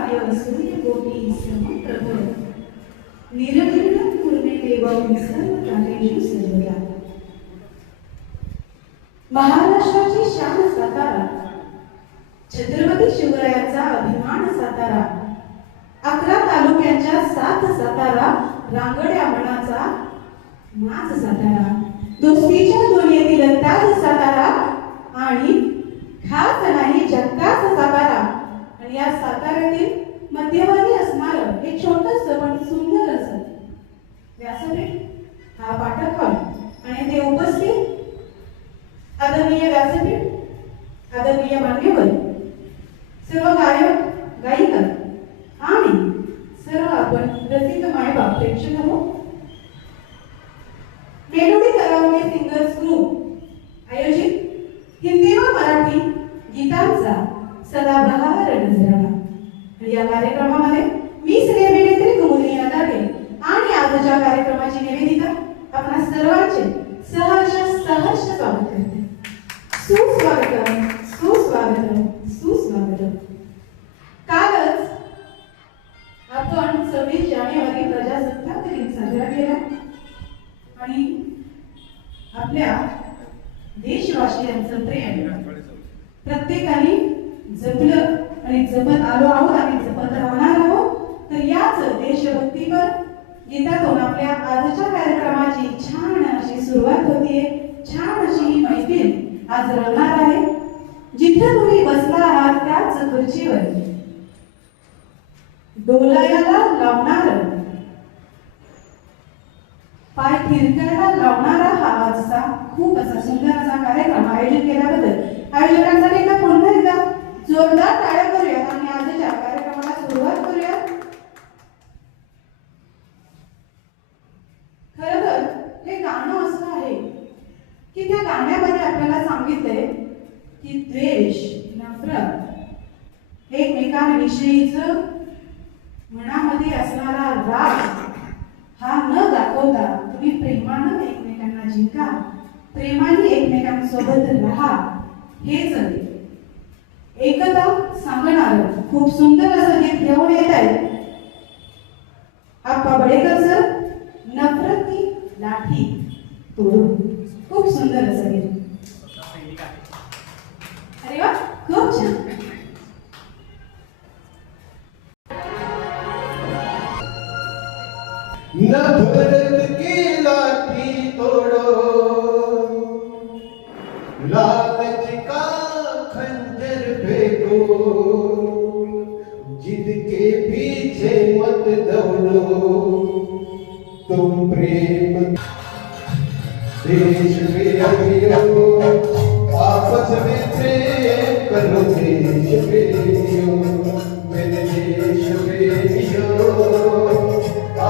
काय सूर्यकोटी समप्रभ निर्विघ्नं कुर्मे देवं सर्वकार्येषु सर्वदा. महाराष्ट्राची शान सातारा, छत्रपती शिवरायांचा अभिमान सातारा, 11 तालुक्यांच्या 7 सातारा, रांगड्या मनाचा नाच सातारा, दोस्तीच्या दुनियेतील ताज सातारा आणि खास नाही जगताच सातारा. आणि या साताऱ्यातील मध्यभागी असणारं हे छोटंसं पण सुंदर असं व्यासपीठ, हा पाठक हॉल आणि ते उपस्थित आदरणीय व्यासपीठ, आदरणीय मान्यवर, सर्व गायक गायिका आणि सर्व आपण रसिक मायबाप प्रेक्षक आहोत. मेलोडी करावके सिंगर्स ग्रुप आयोजित हिंदी व मराठी गीतांचा सदाबहार नजराणा. या कार्यक्रमामध्ये मी श्री अभिनेत्री कुमुदी अदाटे आणि आजच्या कार्यक्रमाची निवेदिका आपणा सर्वांचे सहर्ष स्वागत करते. सुस्वागतम, सुस्वागतम, सुस्वागतम. कालच आपण 26 जानेवारी प्रजासत्ताक दिन साजरा केला आणि आपल्या देशवासियांचं प्रेम प्रत्येकाने जपलं आणि जपत आलो आहोत आणि जपत राहणार आहोत. तर याच देशभक्तीपर गीतातून आपल्या आजच्या कार्यक्रमाची छान अशी सुरुवात होतीये. छान अशी ही मैफिल आज रंगणार आहे. जिथे तुम्ही बसला आहात त्याच खुर्चीवर डोलायला लावणार, पाय थिरकायला लावणारा हा आजचा खूप असा सुंदर असा कार्यक्रम आयोजित केल्याबद्दल आयोजकांसाठी एकदा पुन्हा एकदा जोरदार टाळ्या करूयात आणि आजच्या कार्यक्रमाला सुरुवात करूयात. खरं तर हे गाणं असं आहे की त्या गाण्यामध्ये आपल्याला सांगितलंय की द्वेष, नफरत, एकमेकांविषयीचं मनामध्ये असणारा राग हा न दाखवता तुम्ही प्रेमानं एकमेकांना जिंका, प्रेमाने एकमेकांसोबत राहा, हेच एकता सांगणार खूप सुंदर असं गीत घेऊन येत आहे आप्पा बडेकर सर. नफरती लाठी तोडून, खूप सुंदर असं गीत. अरे वा, खूप छान. नफरत की लाठी तोड़ो, लालच का खंजर फेंको, जिद के पीछे मत दौड़ो, तुम प्रेम देश में अभियो, आपस में प्रेम करो देश में